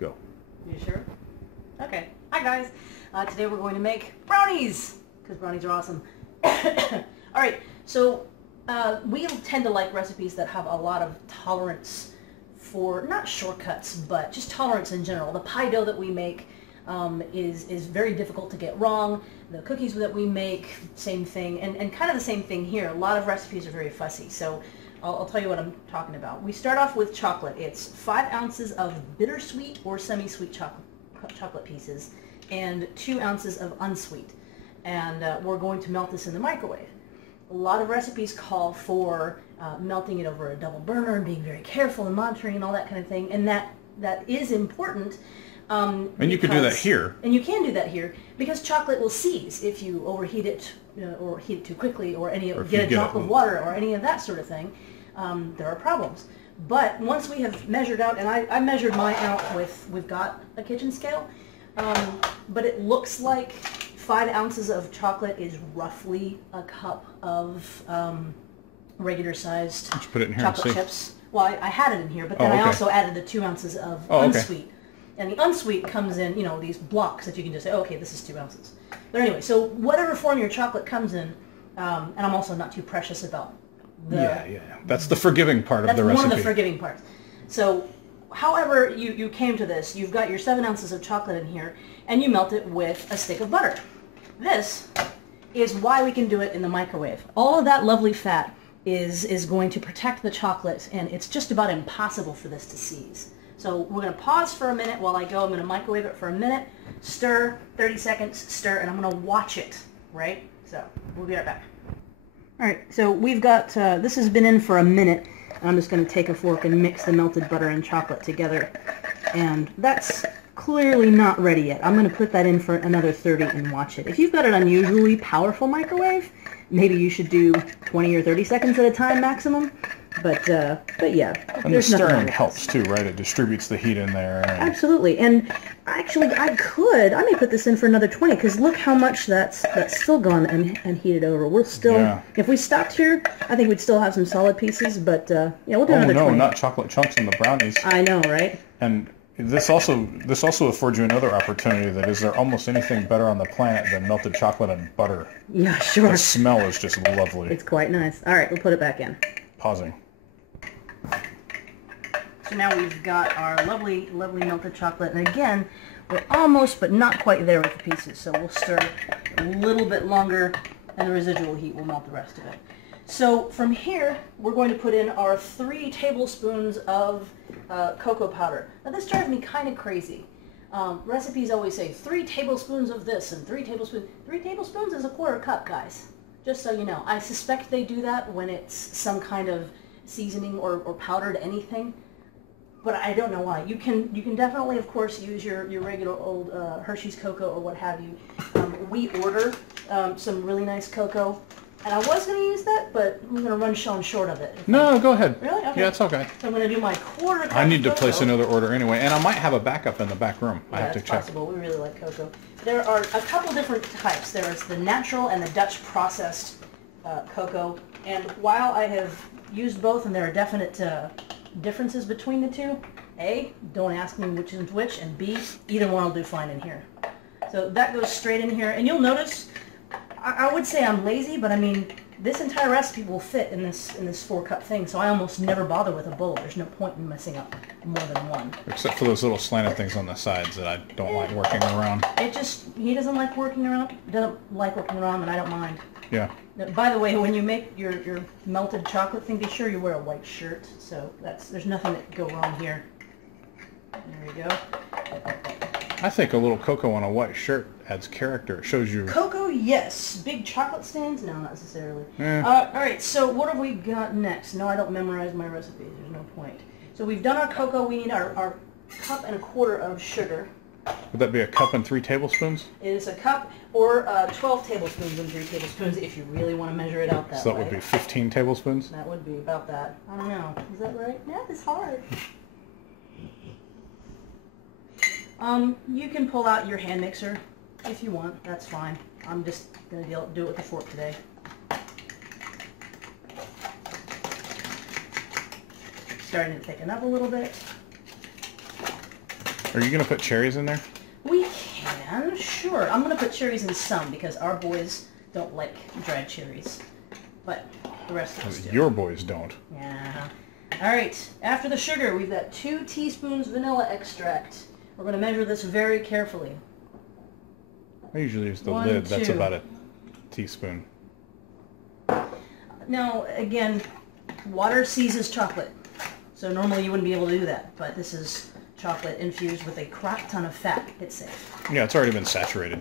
Go. You sure? Okay. Hi guys. Today we're going to make brownies because brownies are awesome. All right. So we tend to like recipes that have a lot of tolerance for not shortcuts, but just tolerance in general. The pie dough that we make is very difficult to get wrong. The cookies that we make, same thing, and kind of the same thing here. A lot of recipes are very fussy. So I'll tell you what I'm talking about. We start off with chocolate. It's 5 ounces of bittersweet or semi-sweet chocolate pieces and 2 ounces of unsweet. And we're going to melt this in the microwave. A lot of recipes call for melting it over a double burner and being very careful and monitoring and all that kind of thing. And that is important. And you can do that here. And you can do that here because chocolate will seize if you overheat it or heat it too quickly or get a drop of water or any of that sort of thing. There are problems. But once we have measured out, and I measured mine out we've got a kitchen scale, but it looks like 5 ounces of chocolate is roughly a cup of regular sized chocolate chips. Well, I had it in here, but then I also added the 2 ounces of unsweet. And the unsweet comes in, these blocks that you can just say, okay, this is 2 ounces. But anyway, so whatever form your chocolate comes in, and I'm also not too precious about yeah. That's the forgiving part of the recipe. That's one of the forgiving parts. So, however you came to this, you've got your 7 ounces of chocolate in here, and you melt it with a stick of butter. This is why we can do it in the microwave. All of that lovely fat is going to protect the chocolate, and it's just about impossible for this to seize. So we're going to pause for a minute while I go. I'm going to microwave it for a minute, stir, 30 seconds, stir, and I'm going to watch it, right? So we'll be right back. All right, so we've got, this has been in for a minute. I'm just going to take a fork and mix the melted butter and chocolate together. And that's clearly not ready yet. I'm going to put that in for another 30 and watch it. If you've got an unusually powerful microwave, maybe you should do 20 or 30 seconds at a time maximum. But yeah. And the stirring helps too, right? It distributes the heat in there. Absolutely. And actually, I may put this in for another 20, because look how much that's still gone and heated over. We're still, if we stopped here, I think we'd still have some solid pieces, but yeah, we'll do another 20. Oh no, not chocolate chunks in the brownies. I know, right? And this also affords you another opportunity. That is there almost anything better on the planet than melted chocolate and butter? Yeah, sure. The smell is just lovely. It's quite nice. All right, we'll put it back in. Pausing. So now we've got our lovely, lovely melted chocolate, and again, we're almost but not quite there with the pieces, so we'll stir a little bit longer, and the residual heat will melt the rest of it. So from here, we're going to put in our 3 tablespoons of cocoa powder. Now this drives me kind of crazy. Recipes always say 3 tablespoons of this and 3 tablespoons. 3 tablespoons is a 1/4 cup, guys. Just so you know. I suspect they do that when it's some kind of seasoning or powdered anything, but I don't know why. You can definitely, of course, use your regular old Hershey's cocoa or what have you. We order some really nice cocoa, and I was going to use that, but I'm going to run Sean short of it. No, go ahead. Really? Okay. Yeah, it's okay. So I'm going to do my 1/4 cup. I need to cocoa. place another order anyway, and I might have a backup in the back room. Yeah, I have to check. Possible. We really like cocoa. There are a couple different types. There is the natural and the Dutch processed cocoa, and while I have used both and there are definite differences between the two, A, don't ask me which is which, and B, either one will do fine in here. So that goes straight in here, and you'll notice, I would say I'm lazy, but I mean, this entire recipe will fit in this 4-cup thing, so I almost never bother with a bowl. There's no point in messing up more than one. Except for those little slanted things on the sides that I don't like working around. He doesn't like working around, and I don't mind. Yeah. By the way, when you make your melted chocolate thing, be sure you wear a white shirt. So there's nothing that can go wrong here. There we go. I think a little cocoa on a white shirt adds character. It shows you... Cocoa, yes. Big chocolate stains? No, not necessarily. Yeah. All right, so what have we got next? No, I don't memorize my recipes. There's no point. So we've done our cocoa. We need our 1 1/4 cup of sugar. Would that be a cup and 3 tablespoons? It is a cup or 12 tablespoons and 3 tablespoons if you really want to measure it out that way. So that would be 15 tablespoons? That would be about that. I don't know. Is that right? Math is hard. You can pull out your hand mixer if you want. That's fine. I'm just going to do it with a fork today. Starting to thicken up a little bit. Are you going to put cherries in there? We can, sure. I'm going to put cherries in some because our boys don't like dried cherries. But the rest of us do. Your boys don't. Yeah. All right. After the sugar, we've got 2 teaspoons vanilla extract. We're going to measure this very carefully. I usually use the 1, lid. That's 2. about a teaspoon. Now, again, water seizes chocolate. So normally you wouldn't be able to do that. But this is chocolate infused with a crap ton of fat. It's safe. Yeah, it's already been saturated.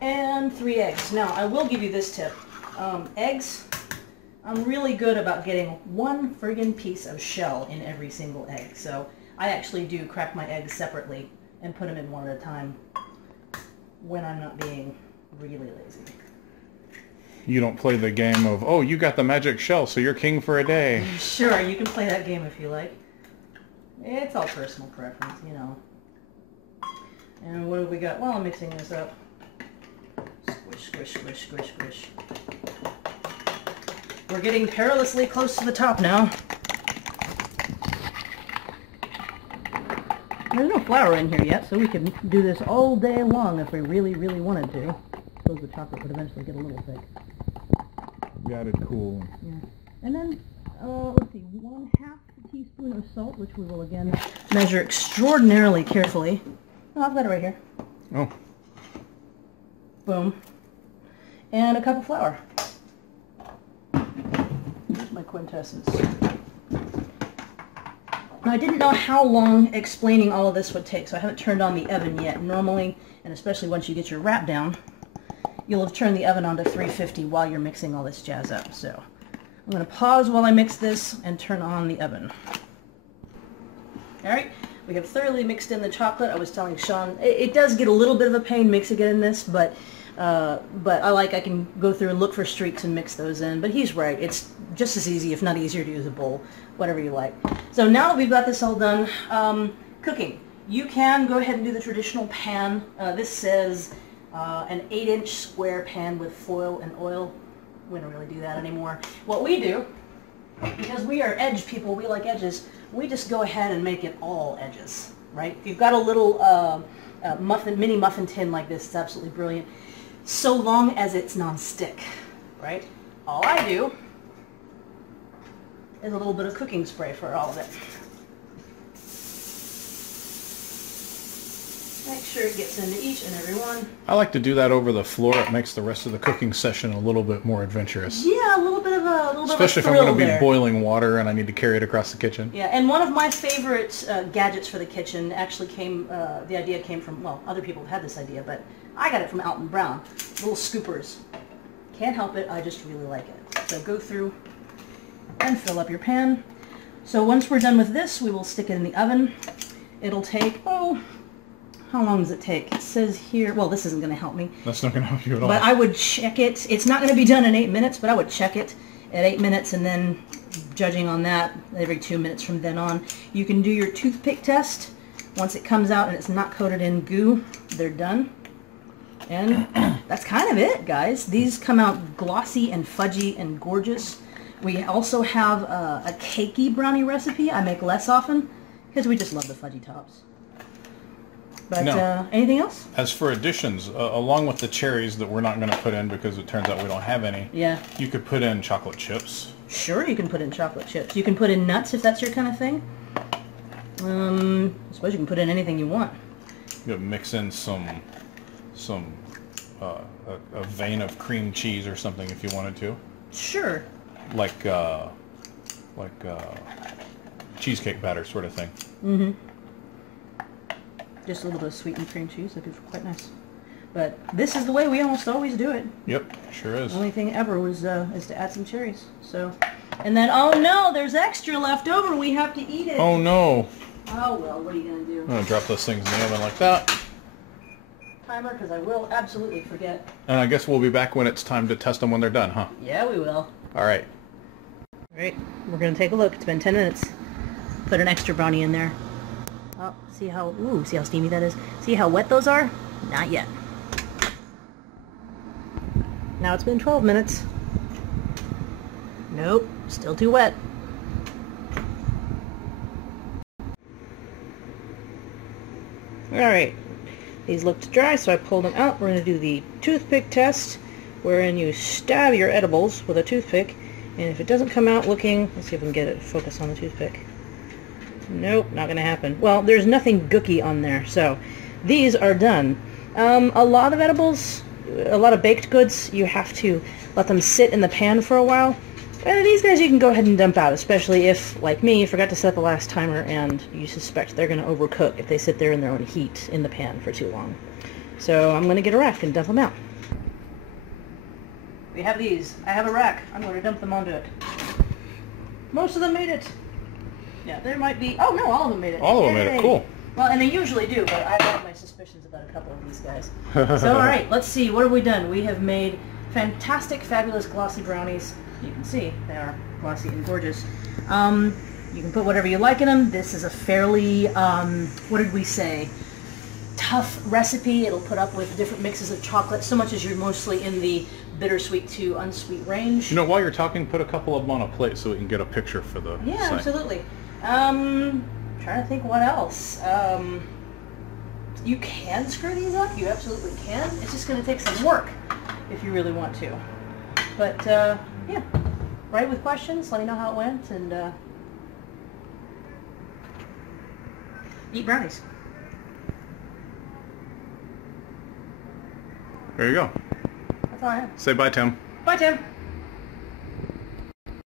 And 3 eggs. Now, I will give you this tip. Eggs, I'm really good about getting 1 friggin' piece of shell in every single egg. So I actually do crack my eggs separately and put them in one at a time when I'm not being really lazy. You don't play the game of, oh, you got the magic shell, so you're king for a day. Sure, you can play that game if you like. It's all personal preference, you know. And what have we got? While I'm mixing this up. Squish, squish, squish, squish, squish. We're getting perilously close to the top now. There's no flour in here yet, so we can do this all day long if we really, really wanted to. I suppose the chocolate would eventually get a little thick. Got it cool. Yeah. And then, let's see, 1/2 teaspoon of salt, which we will again measure extraordinarily carefully. Oh, I've got it right here. Oh. Boom. And a cup of flour. Here's my quintessence. Now, I didn't know how long explaining all of this would take, so I haven't turned on the oven yet. Normally, and especially once you get your wrap down, you'll have turned the oven on to 350 while you're mixing all this jazz up. So I'm going to pause while I mix this and turn on the oven. All right, we have thoroughly mixed in the chocolate. I was telling Sean, it does get a little bit of a pain mixing it in this, but I can go through and look for streaks and mix those in. But he's right. It's just as easy, if not easier, to use a bowl, whatever you like. So now that we've got this all done, cooking. You can go ahead and do the traditional pan. This says an 8-inch square pan with foil and oil. We don't really do that anymore. What we do, because we are edge people, we like edges, we just go ahead and make it all edges, right? If you've got a little mini muffin tin like this, it's absolutely brilliant. So long as it's non-stick, right? All I do is a little bit of cooking spray for all of it. Make sure it gets into each and every one. I like to do that over the floor. It makes the rest of the cooking session a little bit more adventurous. Yeah, a little bit of a Especially if I'm going to be boiling water and I need to carry it across the kitchen. Yeah, and one of my favorite gadgets for the kitchen actually came, the idea came from, well, other people have had this idea, but I got it from Alton Brown. Little scoopers. Can't help it, I just really like it. So go through and fill up your pan. So once we're done with this, we will stick it in the oven. It'll take, how long does it take? It says here, well, this isn't going to help me. That's not going to help you at all. But I would check it. It's not going to be done in 8 minutes, but I would check it at 8 minutes, and then judging on that, every 2 minutes from then on. You can do your toothpick test. Once it comes out and it's not coated in goo, they're done. And that's kind of it, guys. These come out glossy and fudgy and gorgeous. We also have a cakey brownie recipe. I make less often because we just love the fudgy tops. But anything else? As for additions, along with the cherries that we're not going to put in because it turns out we don't have any, yeah, you could put in chocolate chips. Sure, you can put in chocolate chips. You can put in nuts if that's your kind of thing. I suppose you can put in anything you want. You could mix in a vein of cream cheese or something if you wanted to. Sure. Like cheesecake batter sort of thing. Mm-hmm. Just a little bit of sweetened cream cheese. That'd be quite nice. But this is the way we almost always do it. Yep, sure is. The only thing ever was is to add some cherries. So, and then, oh no, there's extra left over. We have to eat it. Oh no. Oh well, what are you going to do? I'm going to drop those things in the oven like that. Timer, because I will absolutely forget. And I guess we'll be back when it's time to test them when they're done, huh? Yeah, we will. All right. All right, we're going to take a look. It's been 10 minutes. Put an extra brownie in there. Oh, see how steamy that is? See how wet those are? Not yet. Now it's been 12 minutes. Nope, still too wet. Alright, these looked dry, so I pulled them out. We're going to do the toothpick test, wherein you stab your edibles with a toothpick, and if it doesn't come out looking... Let's see if we can get it to focus on the toothpick. Nope, not going to happen. Well, there's nothing gooky on there, so these are done. A lot of edibles, a lot of baked goods, you have to let them sit in the pan for a while. And these guys you can go ahead and dump out, especially if, like me, you forgot to set the last timer and you suspect they're going to overcook if they sit there in their own heat in the pan for too long. So I'm going to get a rack and dump them out. We have these. I have a rack. I'm going to dump them onto it. Most of them made it. Yeah, there might be... Oh, no, all of them made it. All of them made it. Cool. Well, and they usually do, but I have my suspicions about a couple of these guys. So, all right, let's see. What have we done? We have made fantastic, fabulous, glossy brownies. You can see they are glossy and gorgeous. You can put whatever you like in them. This is a fairly, what did we say, tough recipe. It'll put up with different mixes of chocolate, so much as you're mostly in the bittersweet to unsweet range. You know, while you're talking, put a couple of them on a plate so we can get a picture for the Yeah, site. absolutely. Trying to think what else. You can screw these up. You absolutely can. It's just going to take some work if you really want to. But, yeah. Write with questions. Let me know how it went. And, eat brownies. There you go. That's all I have. Say bye, Tim. Bye, Tim.